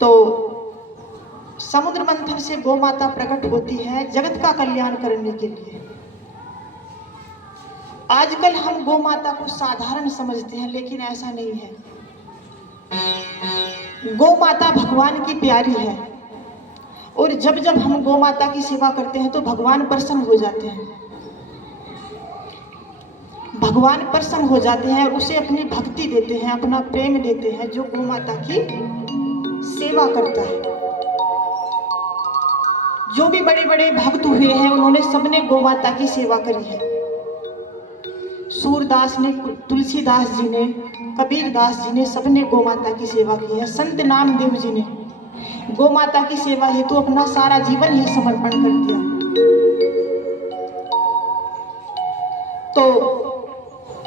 तो समुद्र मंथन से गौ माता प्रकट होती है जगत का कल्याण करने के लिए। आजकल हम गौ माता को साधारण समझते हैं, लेकिन ऐसा नहीं है। गौ माता भगवान की प्यारी है और जब जब हम गौ माता की सेवा करते हैं तो भगवान प्रसन्न हो जाते हैं। भगवान प्रसन्न हो जाते हैं और उसे अपनी भक्ति देते हैं, अपना प्रेम देते हैं जो गौ माता की सेवा करता है। जो भी बड़े बड़े भक्त हुए हैं उन्होंने सबने गौ माता की सेवा करी है। सूरदास ने, तुलसीदास जी ने, कबीरदास जी ने, सबने गौ माता की सेवा की है। संत नामदेव जी ने गौ माता की सेवा हेतु अपना सारा जीवन ही समर्पण कर दिया। तो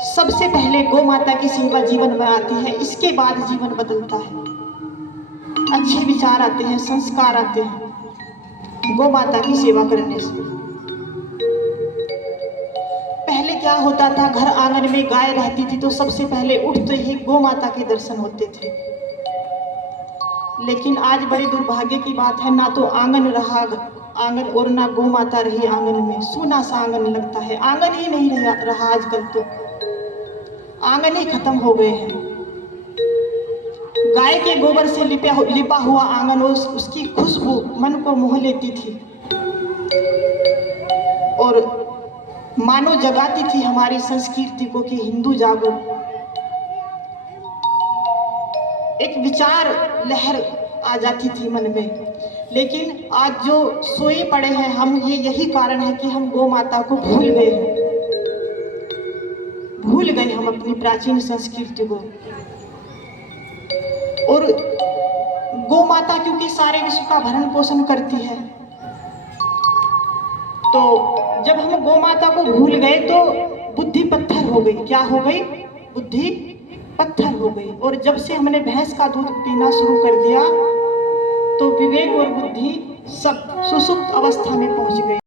सबसे पहले गौ माता की सेवा जीवन में आती है, इसके बाद जीवन बदलता है। अच्छे विचार आते हैं, संस्कार आते हैं गौ माता की सेवा करने से। पहले क्या होता था, घर आंगन में गाय रहती थी तो सबसे पहले उठते ही गौ माता के दर्शन होते थे। लेकिन आज बड़े दुर्भाग्य की बात है, ना तो आंगन रहा आंगन और ना गौ माता रही आंगन में। सूना सा आंगन लगता है, आंगन ही नहीं रहा आजकल तो आंगन ही खत्म हो गए हैं। गाय के गोबर से लिपा हुआ आंगन, उसकी खुशबू मन को मोह लेती थी और मानो जगाती थी हमारी संस्कृति को कि हिंदू जागो। एक विचार लहर आ जाती थी मन में। लेकिन आज जो सोए पड़े हैं हम, यही कारण है कि हम गौ माता को भूल गए हैं। भूल गए हम अपनी प्राचीन संस्कृति को। और गौ माता क्योंकि सारे विश्व का भरण पोषण करती है, तो जब हम गौ माता को भूल गए तो बुद्धि पत्थर हो गई। क्या हो गई? बुद्धि पत्थर हो गई। और जब से हमने भैंस का दूध पीना शुरू कर दिया तो विवेक और बुद्धि सब सुसुप्त अवस्था में पहुंच गई।